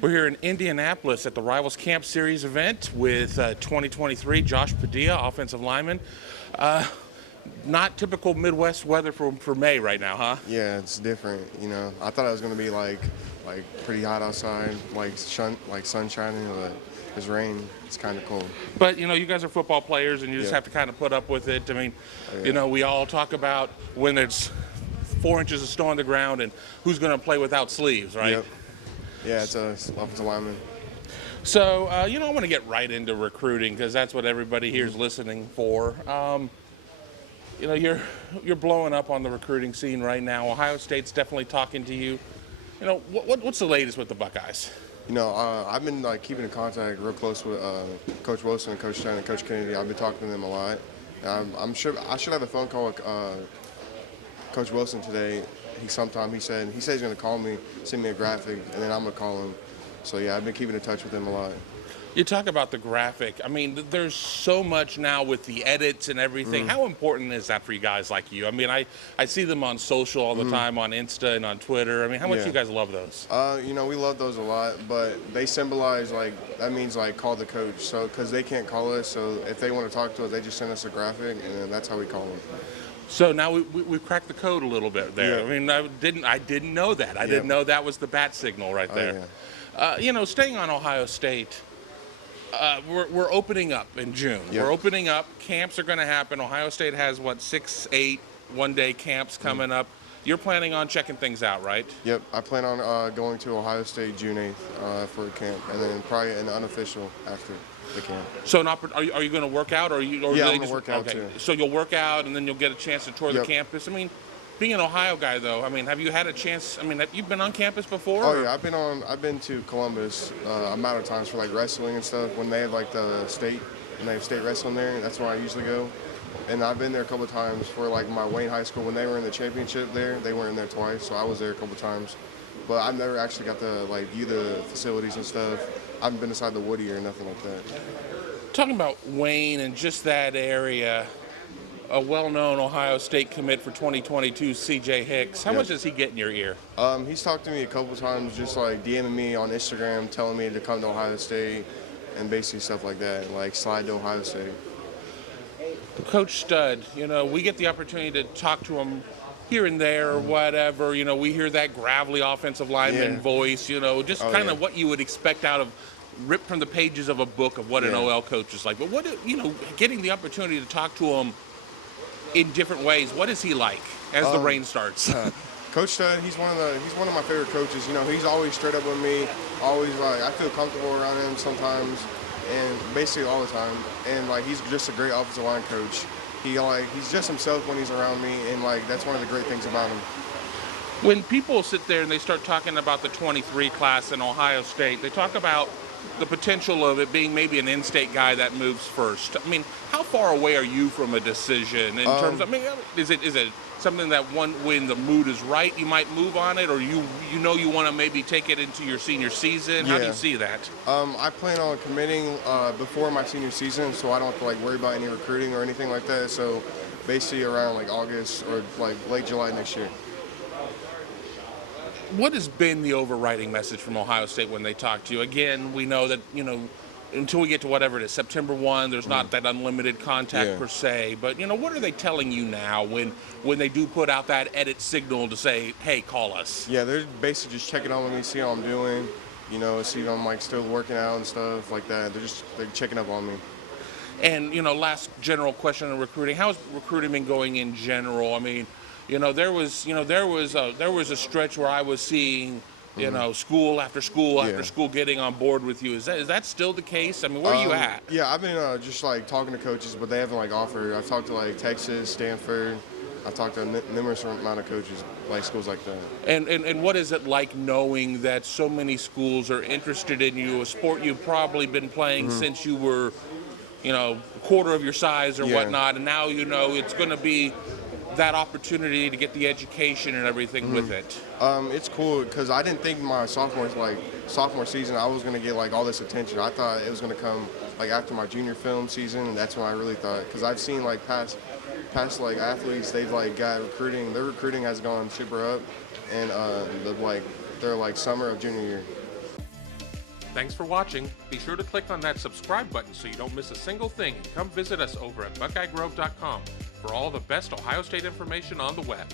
We're here in Indianapolis at the Rivals Camp Series event with 2023 Josh Padilla, offensive lineman. Not typical Midwest weather for May right now, huh? Yeah, it's different. I thought it was gonna be like pretty hot outside, like sun shining, but it's rain. It's kind of cold. But you guys are football players, and you just Yeah. have to kind of put up with it. I mean, Yeah. we all talk about when it's 4 inches of snow on the ground and who's going to play without sleeves, right? Yep. Yeah, it's a offensive lineman. So, I want to get right into recruiting because that's what everybody here is listening for. You're blowing up on the recruiting scene right now. Ohio State's definitely talking to you. What's the latest with the Buckeyes? I've been keeping in contact real close with Coach Wilson and Coach Stein and Coach Kennedy. I've been talking to them a lot. I'm sure I should have a phone call with Coach Wilson today. He said he's going to call me, send me a graphic, and then I'm going to call him. So yeah, I've been keeping in touch with him a lot. You talk about the graphic. I mean, there's so much now with the edits and everything. How important is that for you guys like you? I mean, I see them on social all the time, on Insta and on Twitter. I mean, how much do you guys love those? We love those a lot, but they symbolize that means call the coach. So because they can't call us, so if they want to talk to us, they just send us a graphic, and then that's how we call them. So now we've cracked the code a little bit there. Yeah. I mean, I didn't know that. I didn't know that was the bat signal right there. Staying on Ohio State. We're opening up in June. Yep. We're opening up. Camps are going to happen. Ohio State has 6-8 one-day camps coming up. You're planning on checking things out, right? Yep, I plan on going to Ohio State June 8th for a camp, and then probably an unofficial after the camp. So, are you going to work out, or I'm going to work out too. So you'll work out, and then you'll get a chance to tour the campus. I mean, being an Ohio guy, though, I mean, have you had a chance? I mean, have you been on campus before? Oh yeah, I've been to Columbus amount of times for wrestling and stuff. When they have the state, and they have state wrestling there, that's where I usually go. And I've been there a couple of times for my Wayne High School when they were in the championship there. They weren't in there twice, so I was there a couple of times. But I've never actually got to view the facilities and stuff. I haven't been inside the Woody or nothing like that. Talking about Wayne and just that area. A well-known Ohio State commit for 2022, C.J. Hicks. How much does he get in your ear? He's talked to me a couple times, just DMing me on Instagram, telling me to come to Ohio State, and basically stuff like that, slide to Ohio State. Coach Stud, we get the opportunity to talk to him here and there or whatever. We hear that gravelly offensive lineman voice, just kind of what you would expect out of ripped from the pages of a book of what an OL coach is like. But getting the opportunity to talk to him in different ways, what is he like as the rain starts? Coach Stud, he's one of my favorite coaches. He's always straight up with me. Always I feel comfortable around him sometimes, and basically all the time. And he's just a great offensive line coach. He's just himself when he's around me, and that's one of the great things about him. When people sit there and they start talking about the 23 class in Ohio State, they talk about the potential of it being maybe an in-state guy that moves first. I mean, how far away are you from a decision in terms of, is it something that when the mood is right, you might move on it, or you want to maybe take it into your senior season? How do you see that? I plan on committing before my senior season, so I don't have to worry about any recruiting or anything like that. So basically around August or late July next year. What has been the overriding message from Ohio State when they talk to you? Again, we know that, until we get to whatever it is, September 1, there's not that unlimited contact per se. But, what are they telling you now when they do put out that edit signal to say, hey, call us? Yeah, they're basically just checking on with me, see how I'm doing, see if I'm still working out and stuff like that. They're checking up on me. And, last general question on recruiting. How's recruiting been going in general? I mean, there was a stretch where I was seeing, school after school after school getting on board with you. Is that still the case? I mean, where are you at? Yeah, I've been just talking to coaches, but they haven't offered. I've talked to Texas, Stanford. I've talked to numerous amount of coaches, schools like that. And what is it like knowing that so many schools are interested in you, a sport you've probably been playing since you were, a quarter of your size or whatnot, and now it's going to be that opportunity to get the education and everything with it? It's cool because I didn't think my sophomore season I was gonna get all this attention. I thought it was gonna come after my junior film season, and that's when I really thought, because I've seen past athletes, they've got recruiting. Their recruiting has gone super up, and their summer of junior year. Thanks for watching. Be sure to click on that subscribe button so you don't miss a single thing, and come visit us over at BuckeyeGrove.com for all the best Ohio State information on the web.